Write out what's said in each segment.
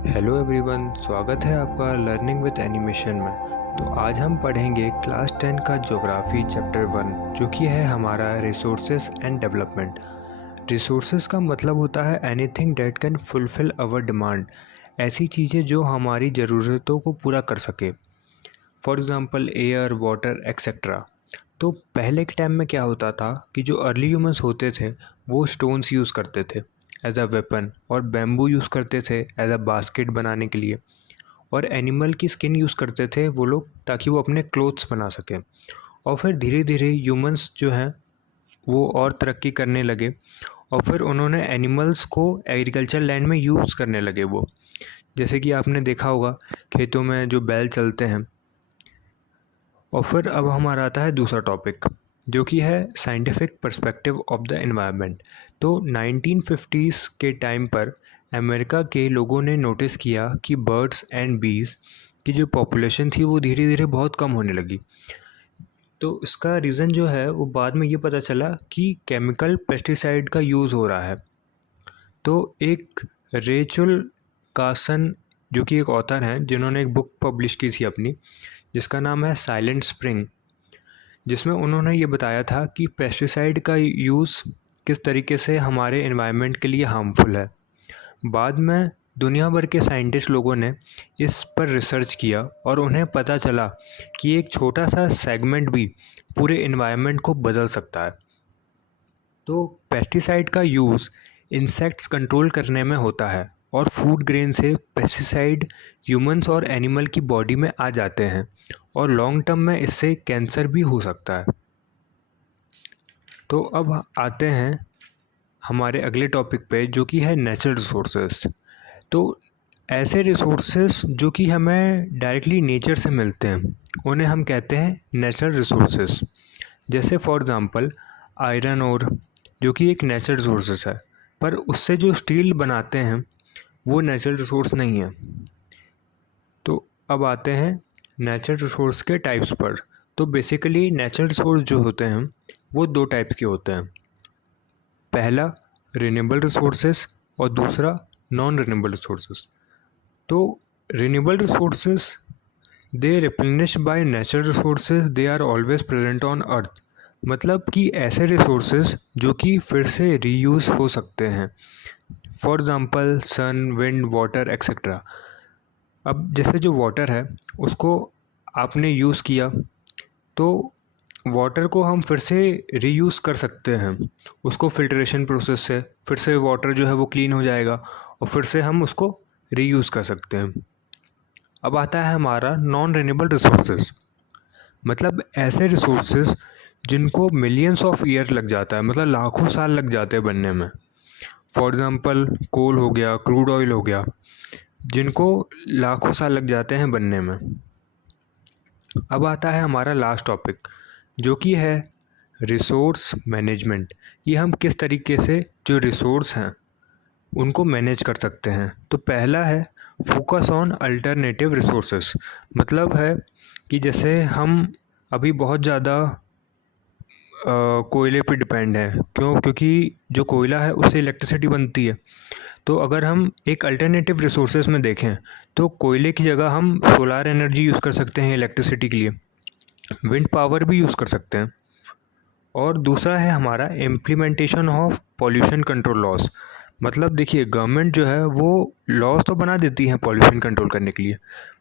Hello everyone, स्वागत है आपका लर्निंग विद एनिमेशन में। तो आज हम पढ़ेंगे क्लास 10 का ज्योग्राफी चैप्टर 1, जो कि है हमारा रिसोर्सेज एंड डेवलपमेंट। रिसोर्सेज का मतलब होता है anything that can fulfil our demand, ऐसी चीज़ें जो हमारी ज़रूरतों को पूरा कर सके। For example air, water etcetera. तो पहले के टाइम में क्या होता था कि जो अर्ली ह्यूमंस होते थे वो स्टोन्स यूज़ करते थे एज अ वेपन, और बैम्बू यूज़ करते थे एज अ बास्केट बनाने के लिए, और एनिमल की स्किन यूज़ करते थे वो लोग ताकि वो अपने क्लोथ्स बना सकें। और फिर धीरे धीरे ह्यूमंस जो हैं वो और तरक्की करने लगे, और फिर उन्होंने एनिमल्स को एग्रीकल्चर लैंड में यूज़ करने लगे वो। जैसे कि आपने देखा होगा खेतों में जो बैल चलते हैं। और फिर अब हमारा आता है दूसरा टॉपिक, जो कि है scientific perspective of the environment. तो 1950s के टाइम पर अमेरिका के लोगों ने नोटिस किया कि बर्ड्स एंड बीज की जो पॉपुलेशन थी वो धीरे धीरे बहुत कम होने लगी। तो इसका रीज़न जो है वो बाद में ये पता चला कि केमिकल पेस्टिसाइड का यूज़ हो रहा है। तो एक रेचल कार्सन, जो कि एक ऑथर हैं, जिन्होंने एक बुक पब्लिश की थी अपनी, जिसका नाम है साइलेंट स्प्रिंग, जिसमें उन्होंने ये बताया था कि पेस्टिसाइड का यूज़ किस तरीके से हमारे एनवायरनमेंट के लिए हार्मफुल है। बाद में दुनिया भर के साइंटिस्ट लोगों ने इस पर रिसर्च किया और उन्हें पता चला कि एक छोटा सा सेगमेंट भी पूरे एनवायरनमेंट को बदल सकता है। तो पेस्टिसाइड का यूज़ इंसेक्ट्स कंट्रोल करने में होता है, और फूड ग्रेन से पेस्टिसाइड ह्यूमंस और एनिमल की बॉडी में आ जाते हैं, और लॉन्ग टर्म में इससे कैंसर भी हो सकता है। तो अब आते हैं हमारे अगले टॉपिक पे, जो कि है नेचुरल रिसोर्सेज। तो ऐसे रिसोर्सेज जो कि हमें डायरेक्टली नेचर से मिलते हैं उन्हें हम कहते हैं नेचुरल रिसोर्सेज। जैसे फॉर एग्ज़ाम्पल आयरन ओर, जो कि एक नेचुरल रिसोर्सेज है, पर उससे जो स्टील बनाते हैं वो नेचुरल रिसोर्स नहीं है। तो अब आते हैं नेचुरल रिसोर्स के टाइप्स पर। तो बेसिकली नेचुरल रिसोर्स जो होते हैं वो दो टाइप्स के होते हैं। पहला रिन्यूएबल रिसोर्सेज और दूसरा नॉन रिन्यूएबल रिसोर्सेज। तो renewable resources they replenish by natural resources, they are always present on earth. मतलब कि ऐसे रिसोर्सेज जो कि फिर से रीयूज़ हो सकते हैं। For example sun, wind, water etcetera. अब जैसे जो वाटर है उसको आपने यूज़ किया, तो वाटर को हम फिर से रीयूज़ कर सकते हैं। उसको फिल्ट्रेशन प्रोसेस से फिर से वाटर जो है वो क्लीन हो जाएगा, और फिर से हम उसको रीयूज़ कर सकते हैं। अब आता है हमारा नॉन रिन्यूएबल रिसोर्सेज। मतलब ऐसे रिसोर्सेज जिनको मिलियंस ऑफ ईयर लग जाता है, मतलब लाखों साल लग जाते हैं बनने में। फॉर एग्ज़ाम्पल कोल हो गया, क्रूड ऑयल हो गया, जिनको लाखों साल लग जाते हैं बनने में। अब आता है हमारा लास्ट टॉपिक, जो कि है रिसोर्स मैनेजमेंट। ये हम किस तरीके से जो रिसोर्स हैं उनको मैनेज कर सकते हैं। तो पहला है फोकस ऑन अल्टरनेटिव रिसोर्सेस। मतलब है कि जैसे हम अभी बहुत ज़्यादा कोयले पे डिपेंड है। क्योंकि जो कोयला है उससे इलेक्ट्रिसिटी बनती है। तो अगर हम एक अल्टरनेटिव रिसोर्सेज में देखें तो कोयले की जगह हम सोलार एनर्जी यूज़ कर सकते हैं इलेक्ट्रिसिटी के लिए, विंड पावर भी यूज़ कर सकते हैं। और दूसरा है हमारा implementation of pollution control laws. मतलब देखिए, गवर्नमेंट जो है वो लॉज तो बना देती है पॉल्यूशन कंट्रोल करने के लिए,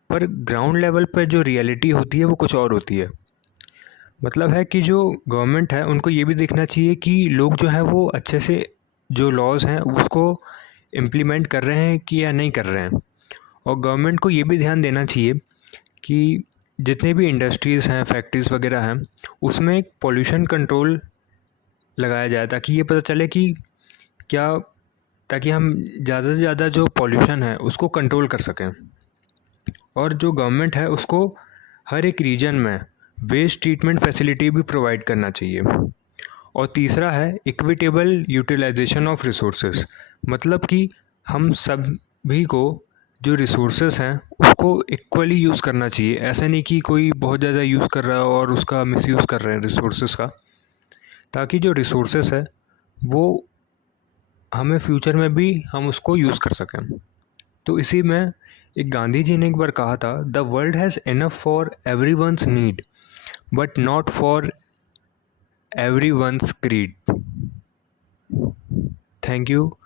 पर ग्राउंड लेवल पर जो रियलिटी होती है वो कुछ और होती है। मतलब है कि जो गवर्नमेंट है उनको ये भी देखना चाहिए कि लोग जो हैं वो अच्छे से जो लॉज हैं उसको इम्प्लीमेंट कर रहे हैं कि या नहीं कर रहे हैं। और गवर्नमेंट को ये भी ध्यान देना चाहिए कि जितने भी इंडस्ट्रीज़ हैं, फैक्ट्रीज़ वगैरह हैं, उसमें एक पॉल्यूशन कंट्रोल लगाया जाए, ताकि ये पता चले कि क्या, ताकि हम ज़्यादा से ज़्यादा जो पॉल्यूशन है उसको कंट्रोल कर सकें। और जो गवर्नमेंट है उसको हर एक रीजन में वेस्ट ट्रीटमेंट फैसिलिटी भी प्रोवाइड करना चाहिए। और तीसरा है इक्विटेबल यूटिलाइजेशन ऑफ रिसोर्सेज। मतलब कि हम सभी को जो रिसोर्सेज हैं उसको इक्वली यूज़ करना चाहिए। ऐसा नहीं कि कोई बहुत ज़्यादा यूज़ कर रहा है और उसका मिसयूज़ कर रहे हैं रिसोर्सेज का, ताकि जो रिसोर्सेज है वो हमें फ्यूचर में भी हम उसको यूज़ कर सकें। तो इसी में एक गांधी जी ने एक बार कहा था, the world has enough for everyone's need but not for everyone's greed. Thank you.